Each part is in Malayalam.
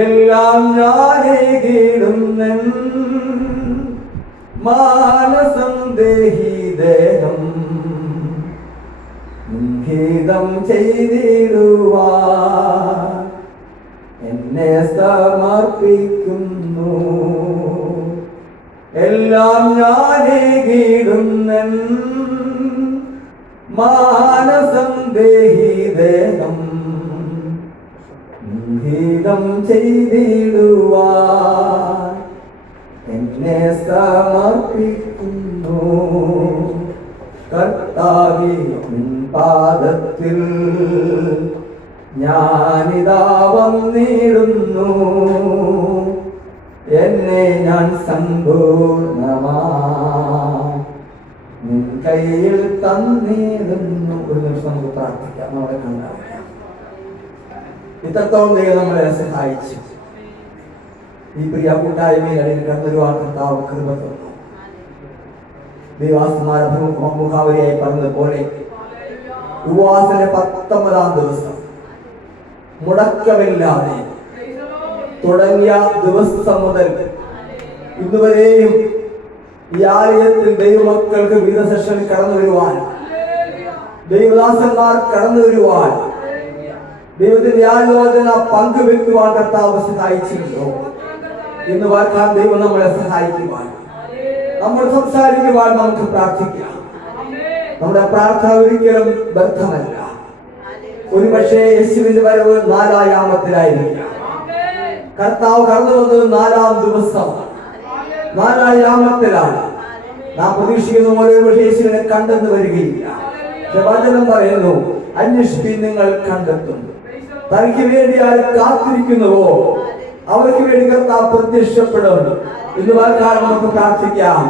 എല്ലാം ഞാനേകിടും മാനസം ദേഹി ദേഹം ഗീതം ചെയ്തിടുവാൻ എന്നെ സമർപ്പിക്കുന്നു. എല്ലാം ഞാനേകിടും മാനസം ദേഹി ദേഹം ഗീതം ചെയ്തിടുവാൻ എന്നെ സമർപ്പിക്കുന്നു. കർത്താവേ നിൻ പാദത്തിൽ ഞാനിതാ വന്നിടുന്നു. എന്നെ ഞാൻ സമ്പൂർണമായി നിൻ കയ്യിൽ തന്നിടുന്നു. ഒരു നിമിഷം നമുക്ക് പ്രാർത്ഥിക്കാം. നമ്മളെ കണ്ടറിയാം. ഇത്രത്തോളം ദൈവം നമ്മളെ സഹായിച്ചു. ഈ പ്രിയ കൂട്ടായ്മയിൽ അടിയിൽ കടന്നൊരുവാൻ കർത്താവ് കൃപ തന്നു. ദൈവാസന്മാരെ മുഖാവരിയായി പറഞ്ഞതുപോലെ ഉപവാസത്തിന്റെ 19ാം ദിവസം മുടക്കമില്ലാതെ തുടങ്ങിയ ദിവസം മുതൽ ഇന്നുവരെയും ഈ ആലയത്തിൽ ദൈവമക്കൾക്ക് വിവിധ സെഷനിൽ കടന്നു വരുവാൻ, ദൈവദാസന്മാർ കടന്നു വരുവാൻ, ദൈവത്തിന്റെ ആലോചന പങ്കുവെക്കുവാൻ കർത്താവ് സഹായിച്ചിരുന്നു. ഇന്ന് വാർക്കാൻ ദൈവം നമ്മളെ സഹായിക്കുവാൻ, നമ്മൾ സംസാരിക്കുവാൻ നമുക്ക് പ്രാർത്ഥിക്കാം. നമ്മുടെ പ്രാർത്ഥന ഒരിക്കലും വ്യർത്ഥമല്ല. ഒരുപക്ഷെ യേശുവിന്റെ വരവ് 4ാം യാമത്തിലായിരിക്കാം. കർത്താവ് കടന്നു വന്നത് 4ാം ദിവസമാണ്, 4ാം യാമത്തിലാണ്. നാം പ്രതീക്ഷിക്കുന്ന ഒരുപക്ഷെ യേശുവിനെ കണ്ടെന്ന് വരികയില്ല. വചനം പറയുന്നു, അന്വേഷിപ്പിൻ നിങ്ങൾ കണ്ടെത്തും. തനിക്ക് വേണ്ടി ആർ കാത്തിരിക്കുന്നുവോ അവർക്ക് വേണ്ടി കർത്താവ് പ്രത്യക്ഷപ്പെടും. ഇന്ന് വാർക്കാലം നമുക്ക് പ്രാർത്ഥിക്കാം.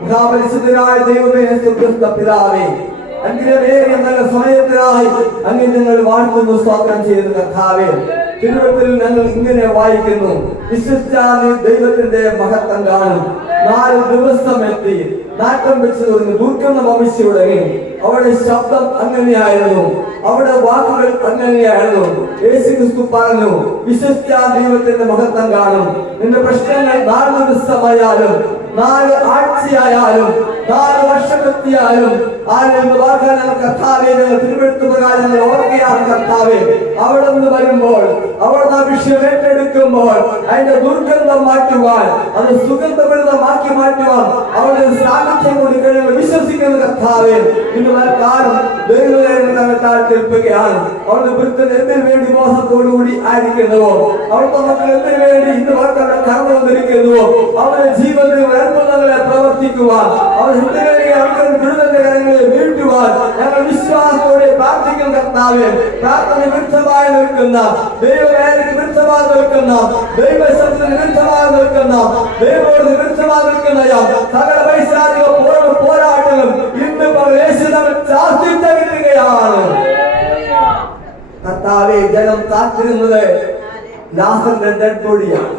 മഹാപരിശുദ്ധനായ ദൈവമേ, സ്വർഗ്ഗസ്ഥ പിതാവേ, അനുഗ്രഹമേറിയ നല്ല സമയത്തിനായി അങ്ങ് ഞങ്ങൾ വാഴ്ത്തുന്നു, സ്തോത്രം ചെയ്യുന്നു. കർത്താവേ, തിരുവചനത്തിൽ ഞങ്ങൾ ഇങ്ങനെ വായിക്കുന്നു, വിശ്വസിച്ചാൽ ദൈവത്തിന്റെ മഹത്വം കാണും. 4 ദിവസം എത്തി, നാട്ടം വെച്ച് തുടങ്ങി, ദുർഗന്ധ വംശയുടെ അവിടെ ശബ്ദം അങ്ങനെയായിരുന്നു, അവിടെ വാക്കുകൾ അങ്ങനെയായിരുന്നു. യേശുക്രിസ്തു പറഞ്ഞു, വിശ്വസിച്ചാൽ ദൈവത്തിന്റെ മഹത്വം കാണും. നിന്റെ പ്രശ്നങ്ങൾ 4 ദിവസമായാലും 4 ആഴ്ചയായാലും 4 വർഷമെത്തിയാലും കർത്താവേ, ഞങ്ങൾ തിരുവെടുത്തു പ്രകാരം ഞങ്ങൾ ഓർക്കുകയാണ്. കർത്താവേ, അവിടെ നിന്ന് വരുമ്പോൾ, അവിടെ വിഷയം ഏറ്റെടുക്കുമ്പോൾ അതിന്റെ ദുർഗന്ധം മാറ്റുവാൻ, അത് സുഗന്ധഭരിതമാക്കി മാറ്റുവാൻ അവിടെ സാന്നിധ്യം കൊണ്ട് കഴിയുമ്പോൾ വിശ്വസിക്കുന്ന കർത്താവേ, ഇന്ന് കാലം ദൈവത്തിൽപ്പെടുകയാണ്. അവരുടെ വൃത്തൻ എന്തിനു വേണ്ടി മോഹത്തോടുകൂടി ആയിരിക്കുന്നുവോ, അവിടുത്തെ മക്കൾ എന്തിനു വേണ്ടി ഇന്ന് വർക്കവിടെ കടന്നു വന്നിരിക്കുന്നുവോ, അവരുടെ ജീവിതത്തിൽ അത്ഭുതങ്ങളെ പ്രവർത്തിക്കുവാൻ, അവരുടെ വിടുതന്റെ കരങ്ങളെ വീഴ്ത്തുവാൻ ഞങ്ങൾ വിശ്വാസത്തോടെ പ്രാർത്ഥിക്കുന്ന കർത്താവേ, പ്രാർത്ഥന വിരുദ്ധമായി നിൽക്കുന്ന, ദൈവവേലയ്ക്ക് വിരുദ്ധമായി നിൽക്കുന്ന, ദൈവശബ്ദത്തിന് വിരുദ്ധമായി നിൽക്കുന്ന, ദൈവത്തോട് വിരുദ്ധമായി നിൽക്കുന്ന സകല പൈശാചിക പോരാട്ടങ്ങളും ഇന്ന് യേശു നമ്മൾ ശാസിച്ചെടുക്കുകയാണ്. കർത്താവേ, ജനം കാത്തിരുന്നത് ലാസറിന്റെ ഡെഡ് ബോഡിയാണ്.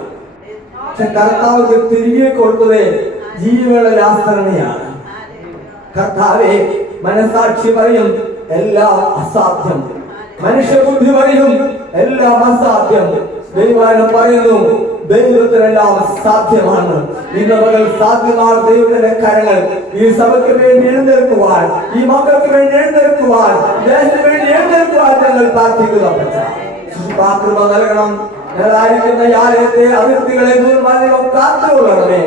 പക്ഷെ കർത്താവ് തിരികെ കൊടുത്തത് ജീവനുള്ള ലാസറിനെയാണ്. കർത്താവേ, മനസാക്ഷി പറയും എല്ലാം അസാധ്യം, മനുഷ്യബുദ്ധി പറയും എല്ലാം അസാധ്യം. ദൈവം പറയുന്നു ദൈവത്തിനെല്ലാം സാധ്യമാണ്. ഇന്ന് മകൾ സാധ്യമാണ്. ദൈവത്തിന്റെ കരങ്ങൾ ഈ സഭയ്ക്ക് വേണ്ടി എഴുന്നേൽക്കുവാൻ, ഈ മക്കൾക്ക് വേണ്ടി എഴുന്നേൽക്കുവാൻ, ദേശത്തിന് വേണ്ടി എഴുന്നേൽക്കുവാൻ ഞങ്ങൾ പ്രാർത്ഥിക്കുന്നു. കൃപ നൽകണം. ഞങ്ങളായിരിക്കുന്ന ആലയത്തെ അതിർത്തികളെ കാത്തുകൊള്ളണമേ.